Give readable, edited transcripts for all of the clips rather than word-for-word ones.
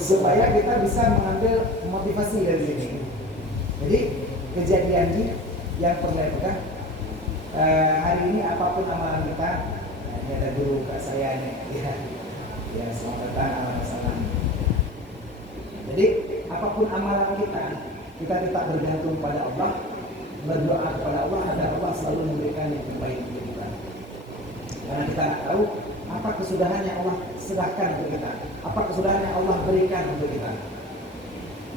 supaya kita bisa mengambil motivasi dari sini. Jadi kejadian ini yang pernah pegang hari ini apapun amalan kita, ini ada guru kak saya nih, ya selamat datang salam. Jadi apapun amalan kita tetap bergantung pada Allah, berdoa kepada Allah agar Allah selalu memberikan yang terbaik untuk kita. Karena kita tahu apa kesudahan yang Allah sedahkan untuk kita, apa kesudahan yang Allah berikan untuk kita.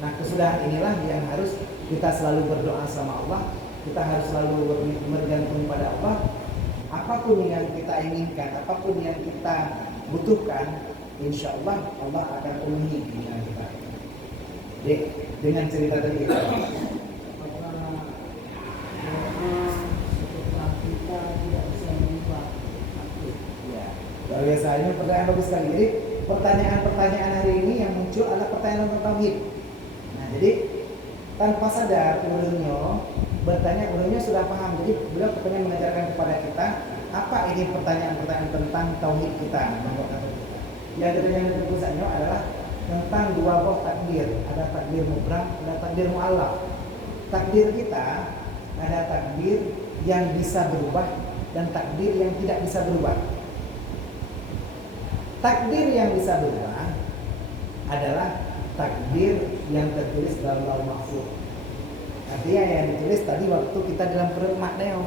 Nah kesudahan inilah yang harus kita selalu berdoa sama Allah, kita harus selalu bergantung pada Allah. Apapun yang kita inginkan, apapun yang kita butuhkan, insya Allah Allah akan penuhi keinginan kita. Jadi dengan cerita tadi kita luar biasa, ini pertanyaan bagus sekali. Jadi pertanyaan-pertanyaan hari ini yang muncul adalah pertanyaan tentang tauhid. Nah jadi tanpa sadar ulunnya sudah paham. Jadi beliau pengen mengajarkan kepada kita apa ini pertanyaan-pertanyaan tentang tauhid kita. Yang pertanyaan berikutnya adalah tentang dua buah takdir. Ada takdir mubram, ada takdir mu'allaq. Takdir kita ada takdir yang bisa berubah dan takdir yang tidak bisa berubah. Takdir yang bisa berubah adalah takdir yang tertulis dalam Lauhul Mahfuz. Artinya yang ditulis tadi waktu kita dalam perut mak neo.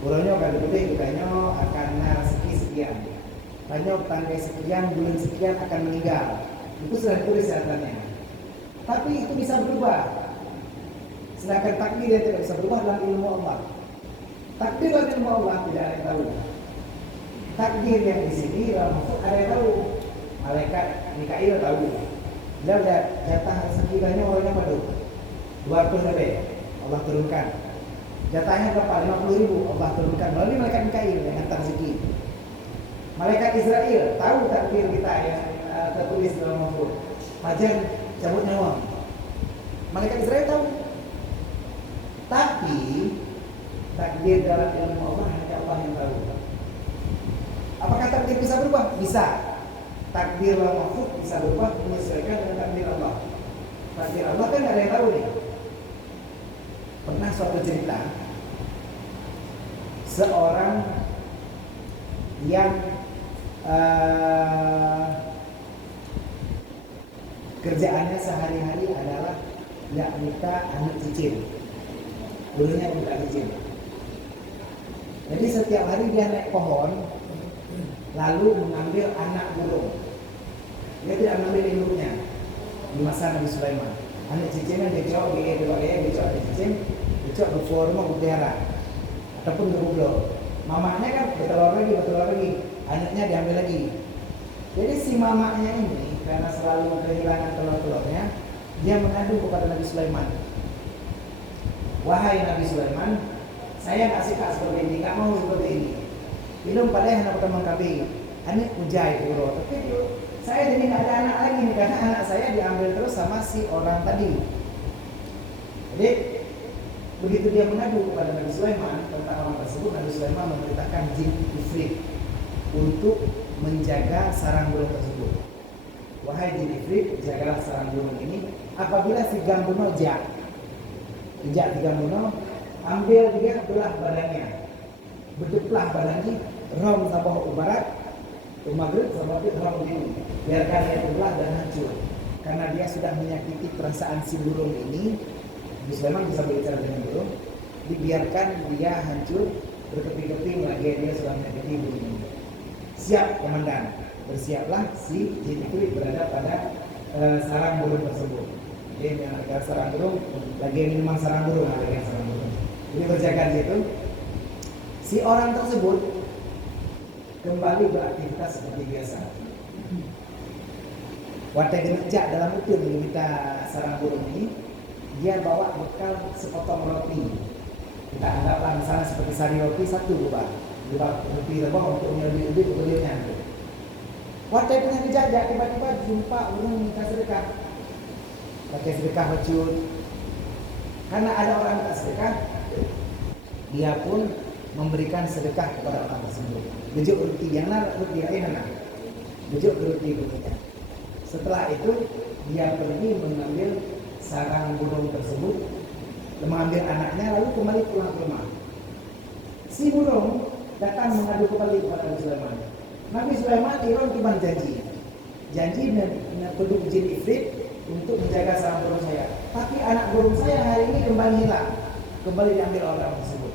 Bulannya kalau gede kayaknya akan rezeki sekian. Banyak tanggal sekian, bulan sekian akan meninggal. Itu sudah ditulis catatannya. Tapi itu bisa berubah. Sedangkan takdir yang tidak bisa berubah dalam ilmu Allah. Takdir dalam ilmu Allah tidak ada yang tahu. Takdir yang di sini dalam Mahfuz ada yang tahu. Malaikat Mikail tahu. Dia udah jatah rezeki banyak orangnya pada 200 lebih Allah turunkan. Jatahnya berapa? 50.000 Allah turunkan melalui malaikat Mikail yang hantar rezeki. Malaikat Israel tahu takdir kita yang tertulis dalam Mahfuz. Fajar cabut nyawa. Malaikat Israel tahu. Tapi takdir dalam ilmu Allah hanya Allah yang tahu. Apakah takdir bisa berubah? Bisa. Takdir Mahfuz bisa berubah menyesuaikan dengan takdir Allah. Takdir Allah kan nggak ada yang tahu nih. Pernah suatu cerita seorang yang kerjaannya sehari-hari adalah nikah anak cicil. Dulunya bukan cicil. Jadi setiap hari dia naik pohon lalu mengambil anak burung. Dia tidak mengambil induknya. Di masa Nabi Sulaiman, anak cicilnya dia cocok, dia cocok anak cicil, dia cocok berforma mutiara ataupun berubah. Mamanya kan bertelur lagi, anaknya diambil lagi. Jadi si mamanya ini karena selalu kehilangan telur-telurnya, dia mengadu kepada Nabi Sulaiman. Wahai Nabi Sulaiman, saya nggak suka seperti ini, nggak mau seperti ini. Ilum pada yang pertama kali, anak ujai puro, tapi saya jadi nggak ada anak lagi nih karena anak saya diambil terus sama si orang tadi. Jadi begitu dia mengadu kepada Nabi Sulaiman tentang orang tersebut, Nabi Sulaiman memerintahkan jin Ifrit untuk menjaga sarang burung tersebut. Wahai jin Ifrit, jagalah sarang burung ini. Apabila si Gambuno ejak si Gambuno, ambil dia belah badannya. Beduplah badannya rom sabah barat maghrib sabah rom ini, biarkan dia terbelah dan hancur karena dia sudah menyakiti perasaan si burung ini. Nabi Sulaiman bisa berbicara dengan burung, dibiarkan dia hancur berkeping-keping lagi, dia sudah menyakiti burung ini. Siap komandan, bersiaplah si jin itu berada pada sarang burung tersebut. Jadi sarang burung lagi minuman sarang burung, jadi berjaga di situ. Si orang tersebut kembali beraktivitas seperti biasa. Wadah genejak dalam util kita sarang burung ini, dia bawa bekal sepotong roti. Kita anggaplah misalnya seperti sari roti satu buah roti rebah untuk lebih kemudiannya. Wadah punya kejajak tiba-tiba jumpa burung minta sedekah. Pakai sedekah bacut. Karena ada orang minta sedekah, dia pun memberikan sedekah kepada orang tersebut. Bejuk roti yang nak roti yang mana? Bejuk roti. Setelah itu dia pergi mengambil sarang burung tersebut, mengambil anaknya, lalu kembali pulang ke rumah. Si burung datang mengadu kembali kepada Nabi Sulaiman. Nabi Sulaiman cuma janji penduduk jin ifrit untuk menjaga sarang burung saya. Tapi anak burung saya hari ini kembali hilang, kembali diambil oleh orang tersebut.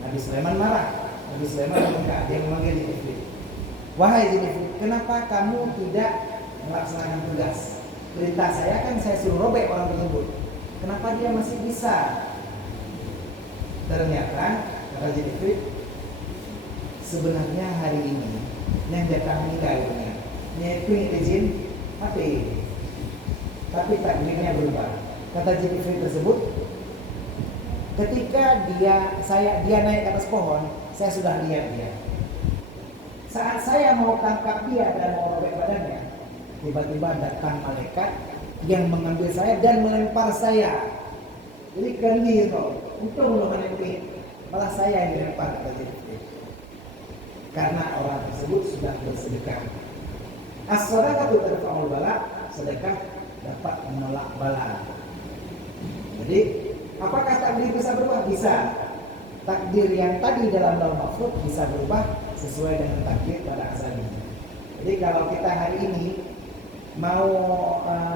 Nabi Sulaiman marah. Nabi Sulaiman mengangkat, dia memanggil jin ifrit. Wahai jin ifrit, kenapa kamu tidak melaksanakan tugas? Perintah saya kan saya suruh robek orang tersebut. Kenapa dia masih bisa? Ternyata kata jin ifrit, sebenarnya hari ini yang datang meninggal yaitu izin tapi takdirnya berubah. Kata jin ifrit tersebut, ketika dia naik ke atas pohon, saya sudah lihat dia. Saat saya mau tangkap dia dan mau robek badannya, tiba-tiba datang malaikat yang mengambil saya dan melempar saya. Jadi geli kok, untung belum menempel, malah saya yang dilempar kata jin ifrit. Karena orang tersebut sudah bersedekah. As-shadaqatu tarfa'ul bala, sedekah dapat menolak bala. Jadi, apakah takdir bisa berubah? Bisa. Takdir yang tadi dalam lauh mahfuz bisa berubah sesuai dengan takdir pada asalnya. Jadi kalau kita hari ini mau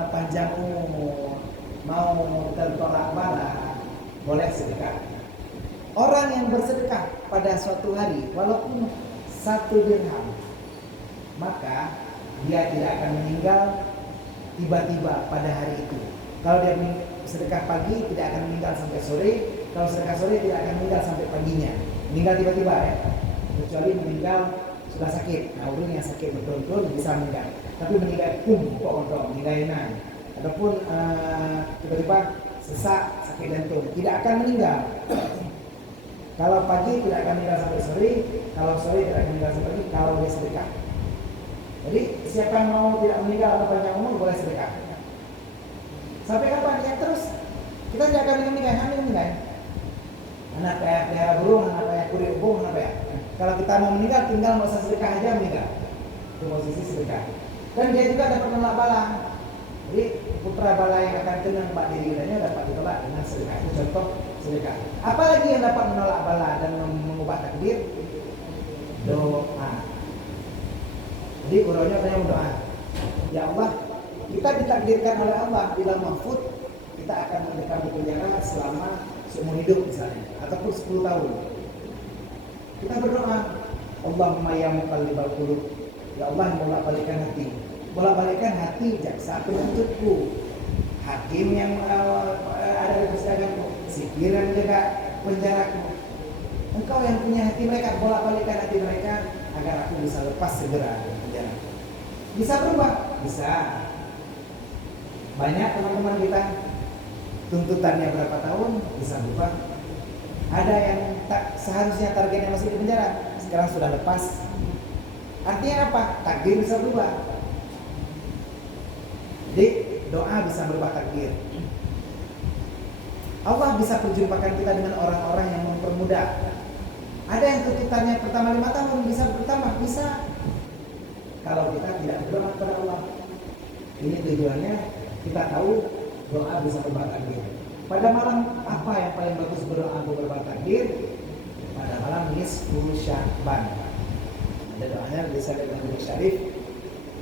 panjang umur, mau tertolak bala, boleh sedekah. Orang yang bersedekah pada suatu hari, walaupun 1 dirham, maka dia tidak akan meninggal tiba-tiba pada hari itu. Kalau dia sedekah pagi, tidak akan meninggal sampai sore. Kalau sedekah sore, tidak akan meninggal sampai paginya. Meninggal tiba-tiba ya. Kecuali meninggal sudah sakit. Nah, orang yang sakit betul-betul bisa meninggal. Tapi meninggal pokok meninggal. Ataupun tiba-tiba sesak, sakit jantung, tidak akan meninggal. Kalau pagi tidak akan meninggal sampai sore, kalau sore tidak akan meninggal sampai pagi kalau dia sedekah. Jadi siapa yang mau tidak meninggal atau panjang umur boleh sedekah. Sampai kapan? Ya terus kita tidak akan meninggal. Anak kayak burung, anak kayak kurir ubung, anak kayak. Kalau kita mau meninggal, tinggal masa sedekah aja meninggal. Itu posisi sedekah. Dan dia juga dapat menolak bala. Jadi putra bala yang akan kena mbak diri kita dapat ditolak dengan sedekah. Itu contoh sedekah. Apalagi yang dapat menolak bala dan mengubah takdir? Doa. Jadi uraunya banyak berdoa. Ya Allah, kita ditakdirkan oleh Allah di dalam mahfuz kita akan mendekam di penjara selama seumur hidup misalnya, ataupun 10 tahun. Kita berdoa, Allahumma ya muqallibal qulub, ya Allah yang bolak-balikkan hati. Bolak-balikkan hati jaksa penuntutku, hakim yang ada di persidanganku, sipir yang menjaga penjaraku. Engkau yang punya hati mereka, bolak-balikkan hati mereka agar aku bisa lepas segera dari penjara. Bisa berubah? Bisa. Banyak teman-teman kita tuntutannya berapa tahun bisa berubah. Ada yang tak seharusnya targetnya masih di penjara, sekarang sudah lepas. Artinya apa? Takdir bisa berubah. Jadi doa bisa berubah takdir. Allah bisa perjumpakan kita dengan orang-orang yang mempermudah. Ada yang tuntutannya pertama 5 tahun bisa bertambah, bisa. Kalau kita tidak berdoa kepada Allah. Ini tujuannya kita tahu doa bisa berubah takdir. Pada malam apa yang paling bagus berdoa berubah takdir? Pada malam nisfu Sya'ban. Ada doanya bisa dengan Nabi Syarif.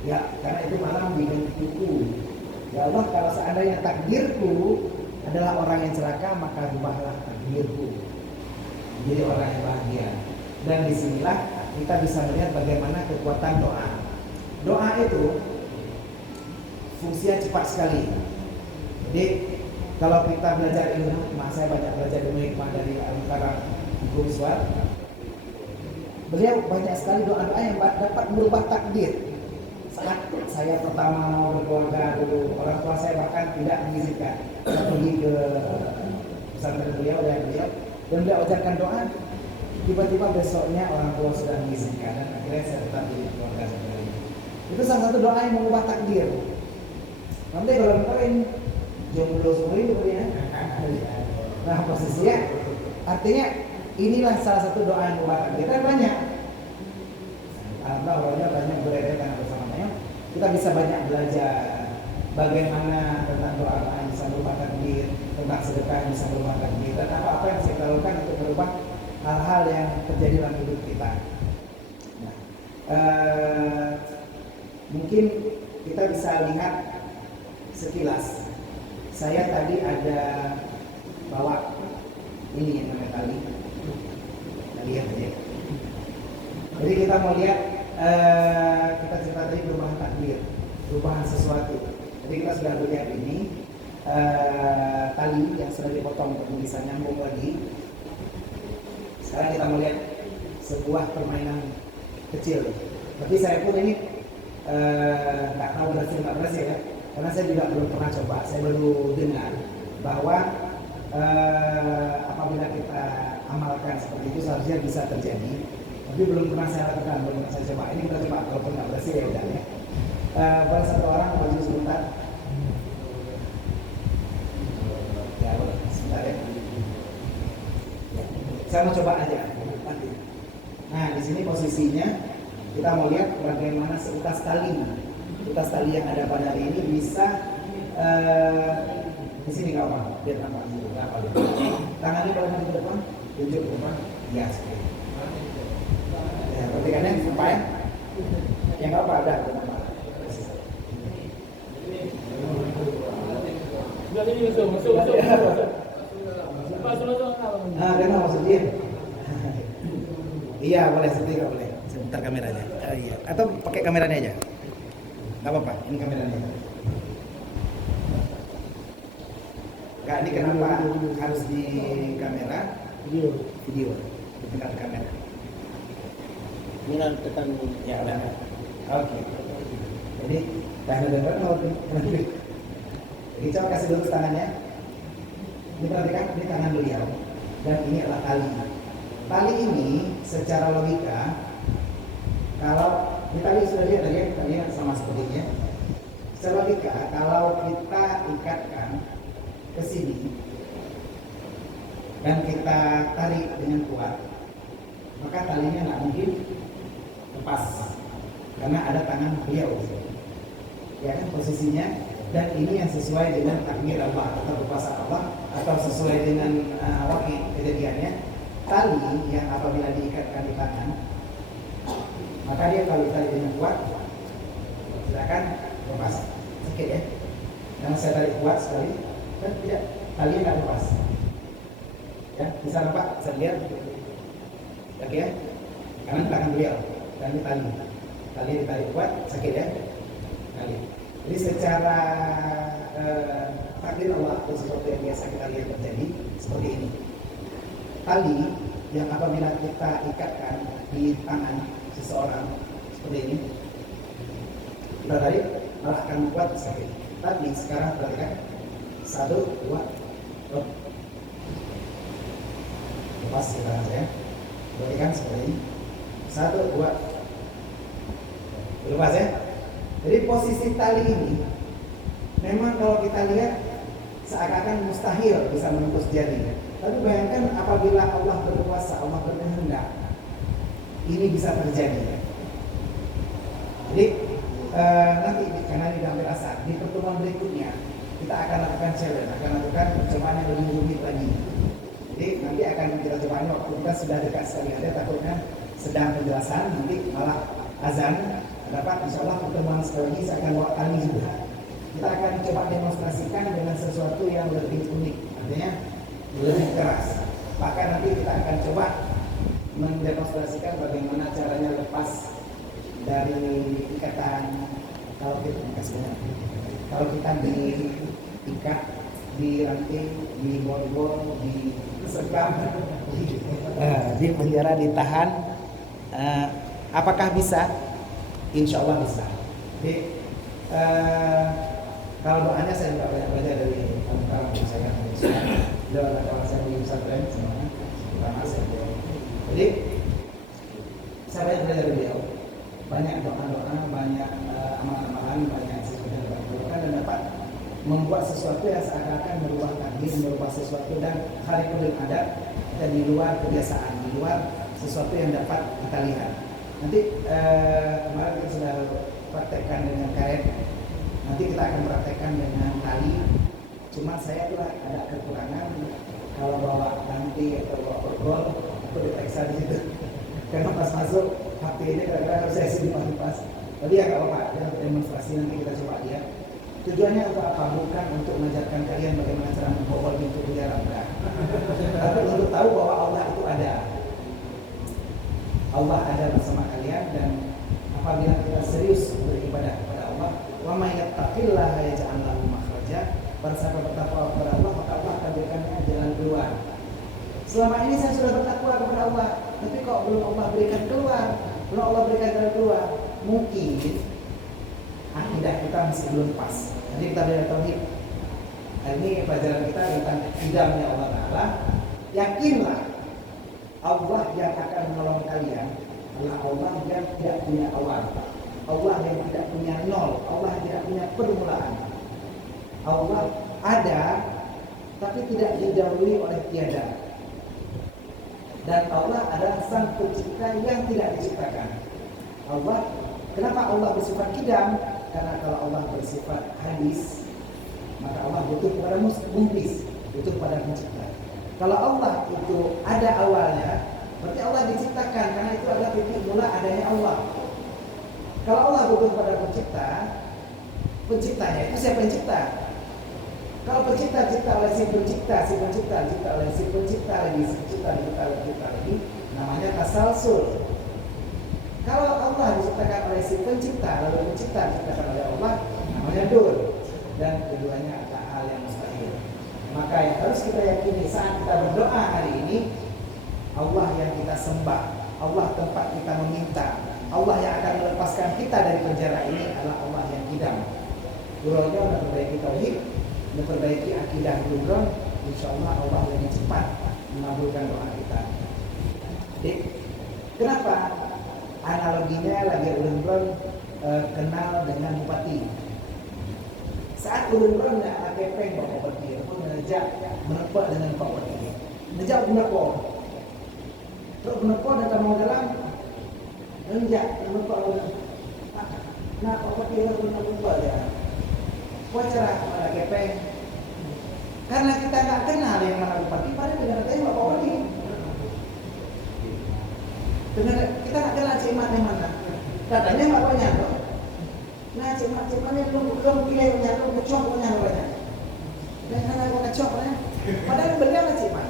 Ya, karena itu malam digantiku. Ya Allah, kalau seandainya takdirku adalah orang yang celaka, maka rubahlah takdirku jadi orang yang bahagia. Dan disinilah kita bisa melihat bagaimana kekuatan doa. Doa itu fungsinya cepat sekali. Jadi kalau kita belajar ilmu hikmah, saya banyak belajar ilmu hikmah dari Al-Karam Ibu Iswar. Beliau banyak sekali doa-doa yang dapat merubah takdir. Saat saya pertama mau berkeluarga dulu, orang tua saya bahkan tidak mengizinkan. Saya pergi ke pesantren beliau dan beliau ajarkan doa. Tiba-tiba besoknya orang tua sudah mengizinkan dan akhirnya saya tetap di keluarga saya. Itu salah satu doa yang mengubah takdir. Nanti kalau kemarin jomblo semua itu ya. Nah posisinya artinya inilah salah satu doa yang mengubah takdir. Dan banyak. Alhamdulillah banyak beredar bersama-sama. kita bisa banyak belajar bagaimana tentang doa yang bisa berubah takdir, tentang sedekah yang bisa berubah takdir, dan apa-apa yang bisa kita lakukan untuk merubah hal-hal yang terjadi dalam hidup kita. Nah, mungkin kita bisa lihat sekilas. Saya tadi ada bawa ini yang namanya tali. Lihat aja. Jadi kita mau lihat kita cerita tadi perubahan takdir, perubahan sesuatu. Jadi kita sudah lihat ini tali yang sudah dipotong untuk bisa nyambung lagi. Sekarang kita mau lihat sebuah permainan kecil. Tapi saya pun ini nggak tahu berhasil nggak berhasil ya, karena saya juga belum pernah coba. Saya baru dengar bahwa apabila kita amalkan seperti itu seharusnya bisa terjadi. Tapi belum pernah saya lakukan, belum pernah saya coba. Ini kita coba, kalau nggak berhasil ya udah ya. Boleh satu orang maju sebentar. Ya boleh, sebentar ya. Saya mau coba aja. Nah di sini posisinya kita mau lihat bagaimana seutas tali yang ada pada hari ini bisa di sini nggak apa, biar nampak dulu, nggak apa. Tangannya kalau mau di depan, tunjuk ke depan, ya seperti itu. Ya, perhatikannya apa ya? Yang nggak apa ada. Kenapa maksudnya? Iya boleh, seperti nggak boleh. Sebentar kameranya. Iya. Atau pakai kameranya aja. Nggak apa-apa, ini kameranya. Kak, ini kenapa harus di kamera? Video. Bukan kamera. Ini nanti tekan Ya udah. Oke. Jadi tangan dengar nanti. Jadi coba kasih dulu tangannya. Ini perhatikan, ini tangan beliau. Dan ini adalah tali. Tali ini secara logika, kalau ini tali sudah lihat tadi, talinya sama sepertinya. Secara logika, kalau kita ikatkan ke sini dan kita tarik dengan kuat, maka talinya nggak mungkin lepas karena ada tangan beliau, ya kan posisinya. Dan ini yang sesuai dengan takdir Allah atau kuasa Allah atau sesuai dengan wakil kejadiannya. Tali yang apabila diikatkan di tangan, maka dia kalau ditarik dengan kuat silakan lepas. Sakit ya, karena saya tarik kuat sekali kan tidak, talinya nggak lepas ya. Bisa nampak, bisa lihat oke ya, kanan tangan beliau dan ini tali ditarik kuat, sakit ya tali. Jadi secara takdir Allah atau sesuatu yang biasa kita lihat terjadi seperti ini. Tali yang apabila kita ikatkan di tangan seseorang seperti ini, kita tarik malah akan kuat sakit. Tapi sekarang perhatikan, 1, 2, lepas di tangan saya, perhatikan seperti ini, 1, 2, lepas ya. Jadi posisi tali ini memang kalau kita lihat seakan-akan mustahil bisa menembus jari. Tapi bayangkan apabila Allah berkuasa, Allah berkehendak, ini bisa terjadi. Jadi nanti karena ini hampir asar, di pertemuan berikutnya kita akan lakukan challenge, akan lakukan percobaan yang lebih rumit lagi. Jadi nanti akan kita coba waktu kita sudah dekat sekali ada, takutnya sedang penjelasan nanti malah azan. Dapat insya Allah pertemuan sekali lagi saya akan bawa tali juga. Kita akan coba demonstrasikan dengan sesuatu yang lebih unik, artinya lebih keras. Bahkan nanti kita akan coba mendemonstrasikan bagaimana caranya lepas dari ikatan. Kalau kita diikat, diranting, diborgol, disekam, di penjara, ditahan, apakah bisa? Insya Allah bisa. Jadi kalau doanya saya juga banyak belajar dari kawan-kawan saya. Doa kawan saya di pesantren semuanya, pertama saya. Jadi saya banyak belajar dari beliau. Banyak doa-doa, banyak amalan-amalan, banyak sesuatu yang dilakukan dan dapat membuat sesuatu yang seakan-akan merubah takdir, merubah sesuatu dan kharikul adat dan di luar kebiasaan, di luar sesuatu yang dapat kita lihat. Nanti kemarin kita sudah praktekkan dengan karet. Nanti kita akan praktekkan dengan tali. Cuma saya tuh ada kekurangan kalau bawa nanti atau bawa pergol, aku diperiksa di situ. Karena pas masuk HP ini kadang-kadang harus saya simpan-pas. Tapi ya nggak apa-apa, kita demonstrasi nanti kita coba lihat. Tujuannya untuk apa? Bukan untuk mengajarkan kalian bagaimana cara membobol pintu penjara, bukan. Tapi untuk tahu bahwa Allah itu ada. Allah ada bersama kalian, dan apabila kita serius beribadah kepada Allah, wa may yattaqillaha yaj'al lahu makhraja, barang bertakwa kepada Allah maka Allah akan berikannya jalan keluar. Selama ini saya sudah bertakwa kepada Allah, tapi kok belum Allah berikan keluar, belum Allah berikan jalan keluar. Mungkin akidah kita masih belum pas. Nanti kita belajar tauhid. Hari ini pelajaran kita tentang akidahnya Allah Taala. Yakinlah Allah yang akan menolong kalian adalah Allah yang tidak punya awal, Allah yang tidak punya nol, Allah yang tidak punya permulaan. Allah ada, tapi tidak didahului oleh tiada. Dan Allah adalah sang pencipta yang tidak diciptakan. Allah, kenapa Allah bersifat kidam? Karena kalau Allah bersifat hadis, maka Allah butuh kepada mumpis, butuh pada pencipta. Kalau Allah itu ada awalnya, berarti Allah diciptakan, karena itu adalah titik mula adanya Allah. Kalau Allah butuh pada pencipta, penciptanya itu siapa yang cipta? Kalau pencipta cipta oleh si pencipta, si pencipta cipta oleh si pencipta lagi, si pencipta cipta lagi, namanya tasalsul. Kalau Allah diciptakan oleh si pencipta, lalu pencipta diciptakan oleh Allah, namanya dur. Dan keduanya adalah hal yang mustahil. Maka yang harus kita yakini saat kita berdoa hari ini, Allah yang kita sembah, Allah tempat kita meminta, Allah yang akan melepaskan kita dari penjara ini adalah Allah yang kidam. Gurunya memperbaiki tauhid, memperbaiki akidah guru, insyaallah Allah lebih cepat mengabulkan doa kita. Jadi, kenapa analoginya lagi ulun kenal dengan bupati? Saat ulun nak kepeng bawa bupati, pun menejak menepak dengan Pak Bupati. Menejak menepak. Terus menepak datang mau dalam, menejak menepak ulun. Nak Pak Bupati ulun menepak dia. Wajar pada kepeng. Karena kita tak kenal yang mana bupati, pada dengan tanya Pak Bupati. Dengan kita tak kenal cimat yang mana. Katanya Pak banyak kok. Nah cimat-cimatnya belum pilih banyak, belum kecok banyak. Dan karena aku kecok padahal beliau lah cimat.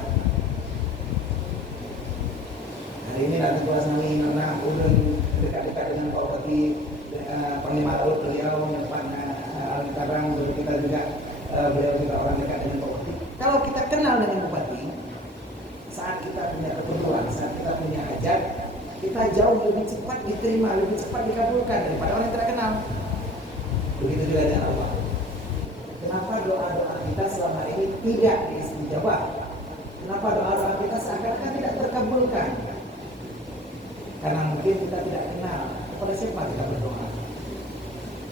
Hari ini nanti kelas nanti karena ulun dekat-dekat dengan Pak Bupati, Panglima Laut beliau mendepan Karang, kita juga beliau juga orang dekat dengan Pak Bupati. Kalau kita kenal dengan Bupati, saat kita punya keperluan, saat kita punya hajat, kita jauh lebih cepat diterima, lebih cepat dikabulkan daripada orang yang tidak kenal. Begitu juga dengan Allah. Kenapa doa-doa kita selama ini tidak diijabah? Kenapa doa-doa kita seakan-akan tidak terkabulkan? Karena mungkin kita tidak kenal kepada siapa kita berdoa.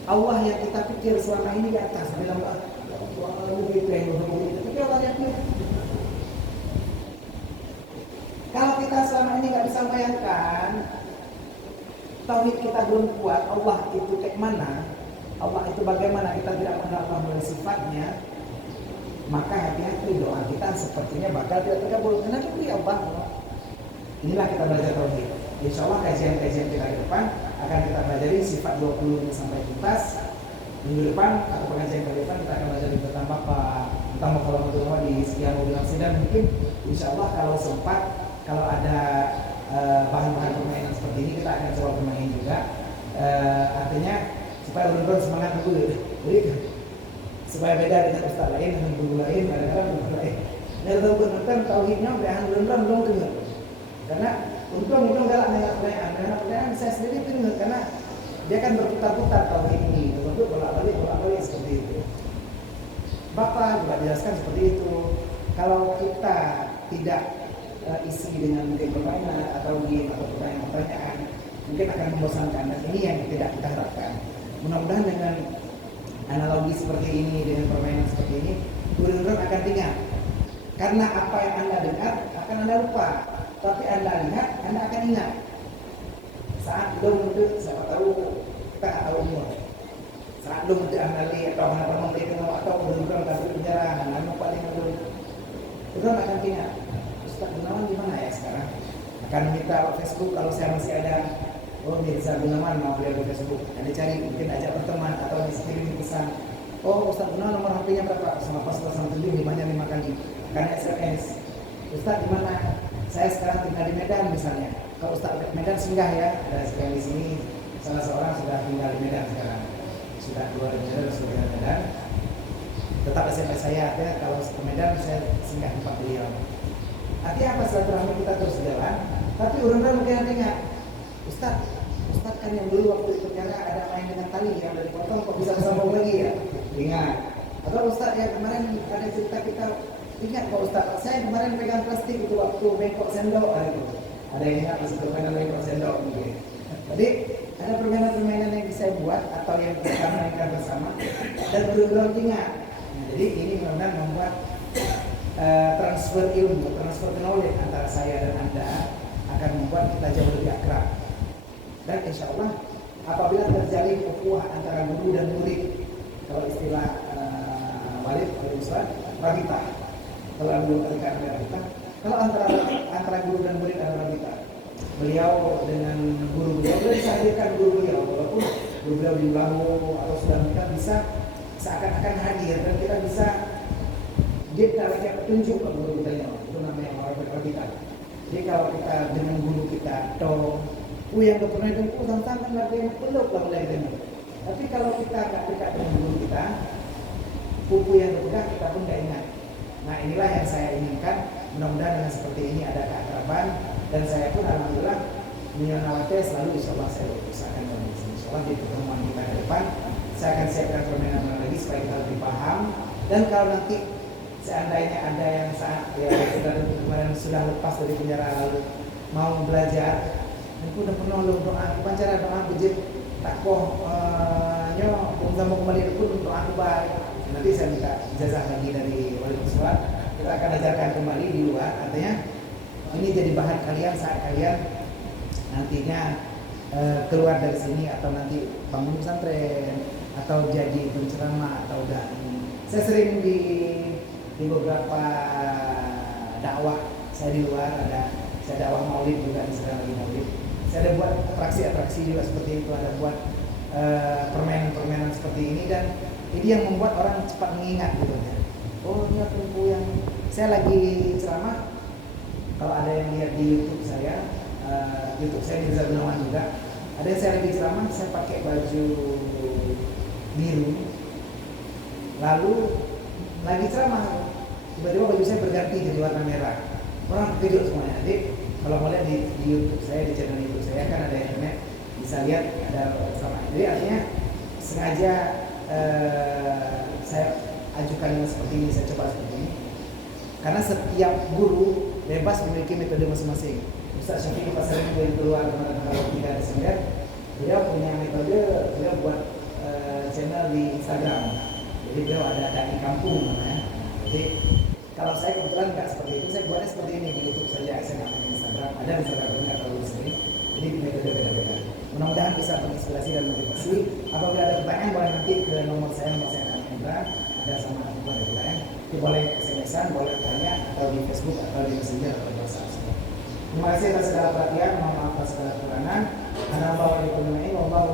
Allah yang kita pikir selama ini di atas, bilang lebih pengen tapi Allah yang pikir. Kalau kita selama ini nggak bisa bayangkan, tauhid kita belum kuat, Allah itu kayak mana, Allah itu bagaimana, kita tidak mengenal Allah melalui sifatnya, maka hati-hati doa kita sepertinya bakal tidak terkabul. Karena itu ya Allah. Inilah kita belajar tauhid. Insya Allah kajian-kajian kita ke depan akan kita pelajari sifat 20 ini sampai tuntas. Minggu depan atau pengajian ke depan kita akan belajar tentang kalau betul di sekian mobil sedan. Mungkin insya Allah kalau sempat, kalau ada bahan-bahan permainan seperti ini kita akan coba bermain juga. Artinya supaya benar-benar semangat dulu, jadi supaya beda dengan ustaz lain, dengan guru lain, kadang-kadang guru lain. Yang benar-benar tauhidnya benar-benar belum dengar. Karena untung galak dengan pertanyaan saya sendiri dengar, karena dia kan berputar-putar tauhid ini, betul bolak-balik seperti itu. Bapak juga jelaskan seperti itu. Kalau kita tidak isi dengan mungkin permainan atau game atau pertanyaan-pertanyaan, mungkin akan membosankan, dan ini yang tidak kita harapkan. Mudah-mudahan dengan analogi seperti ini, dengan permainan seperti ini, benar-benar akan ingat. Karena apa yang Anda dengar akan Anda lupa, tapi Anda lihat, Anda akan ingat. Saat belum siapa tahu kita nggak tahu umur. Saat lu menjadi ahli atau anak membeli kenal atau berulang kasih penjara, namun paling belum akan ingat. Ustaz Gunawan di mana ya sekarang? Akan minta Facebook kalau saya masih ada. Oh, Mirza Gunawan mau lihat di Facebook. Ada cari mungkin ajak berteman atau kirim pesan. Oh, Ustaz Gunawan nomor HP-nya berapa? Sama pas 07 5-nya 5 kali. Karena SMS. Ustaz di mana? Saya sekarang tinggal di Medan misalnya. Kalau Ustaz Medan singgah ya. Ada sekarang di sini salah seorang sudah tinggal di Medan sekarang. Sudah keluar dari Medan, sudah di Medan. Tetap SMS saya ya. Kalau ke Medan saya singgah tempat beliau. Artinya apa? Silaturahmi kita terus jalan. Tapi orang-orang mungkin ingat, Ustaz kan yang dulu waktu di penjara ada main dengan tali yang dari potong kok bisa sambung lagi ya? Ingat. Atau Ustaz yang kemarin ada cerita kita ingat Pak Ustaz, saya kemarin pegang plastik itu waktu bengkok sendok itu. Ada yang ingat masih permainan bengkok sendok mungkin. Jadi ada permainan-permainan yang saya buat atau yang kita mainkan bersama dan berulang ingat. Nah, jadi ini benar-benar membuat transfer ilmu, transfer knowledge antara saya dan Anda akan membuat kita jauh lebih akrab. Dan insya Allah apabila terjalin ukhuwah antara guru dan murid, kalau istilah Walid Ustaz, rabitah. Kalau belum ada rabitah, kalau antara guru dan murid ada rabitah. Beliau dengan guru beliau bisa hadirkan guru beliau, walaupun guru beliau di Lamu atau sudah menikah bisa seakan-akan hadir dan kita bisa dia tarik petunjuk ke guru kita, itu namanya rabitah. Jadi kalau kita dengan guru kita yang pernah itu tentang lagi peluk lah mulai demo. Tapi kalau kita nggak dekat dengan guru kita, buku yang dipegang kita pun nggak ingat. Nah inilah yang saya inginkan. Mudah-mudahan dengan seperti ini ada keakraban dan saya pun alhamdulillah Minyanawate selalu insya Allah saya usahakan dalam sini. Insya Allah di pertemuan kita ke depan saya akan siapkan permainan lagi supaya kita lebih paham. Dan kalau nanti seandainya ada yang kemarin sudah lepas dari penjara lalu mau belajar, aku udah pernah doa pancara doa bujit takwa nyo mau kembali pun untuk aku baik. Nanti saya minta ijazah lagi dari wali muslimat, kita akan ajarkan kembali di luar. Artinya ini jadi bahan kalian saat kalian nantinya keluar dari sini atau nanti bangun pesantren atau jadi penceramah atau dai. Saya sering di beberapa dakwah saya di luar saya dakwah maulid juga sekarang lagi maulid. Saya ada buat atraksi juga seperti itu, ada buat permainan-permainan seperti ini dan ini yang membuat orang cepat mengingat gitu ya. Oh ini aku yang saya lagi ceramah. Kalau ada yang lihat di YouTube saya Mirza Gunawan juga. Ada yang saya lagi ceramah, saya pakai baju biru. Lalu lagi ceramah, tiba-tiba baju saya berganti jadi warna merah. Orang terkejut semuanya. Jadi kalau mau lihat di YouTube saya, di channel YouTube saya kan ada internet, bisa lihat ada ceramah. Jadi artinya sengaja saya ajukan seperti ini, saya coba seperti ini. Karena setiap guru bebas memiliki metode masing-masing. Ustaz Syafi'i Pasar Minggu yang keluar kemarin tanggal 3 Desember, beliau punya metode, beliau buat channel di Instagram. Jadi beliau ada di kampung namanya. Jadi kalau saya kebetulan nggak seperti itu, saya buatnya seperti ini di YouTube saja. Saya nggak punya Instagram, ada Instagram nggak terlalu sering. Jadi metode beda-beda. Mudah-mudahan bisa menginspirasi dan motivasi. Apabila ada pertanyaan boleh nanti ke nomor saya akan Hendra, ada sama aku ada pertanyaan. Itu boleh SMS-an, boleh tanya atau di Facebook atau di Messenger atau di WhatsApp. Terima kasih atas segala perhatian, mohon maaf atas segala kekurangan. Wassalamualaikum warahmatullahi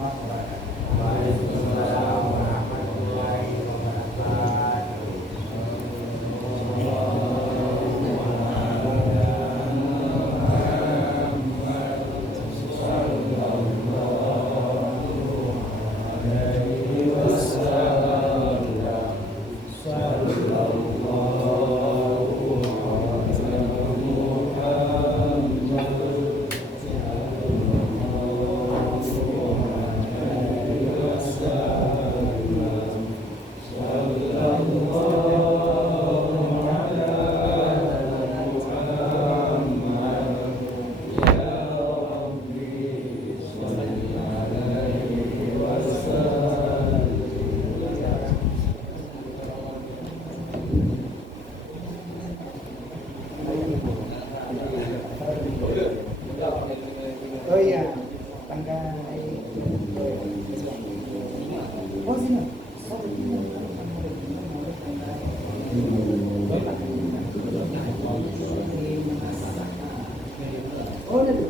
wabarakatuh. Waalaikumsalam warahmatullahi wabarakatuh. Oh, sino? Oh,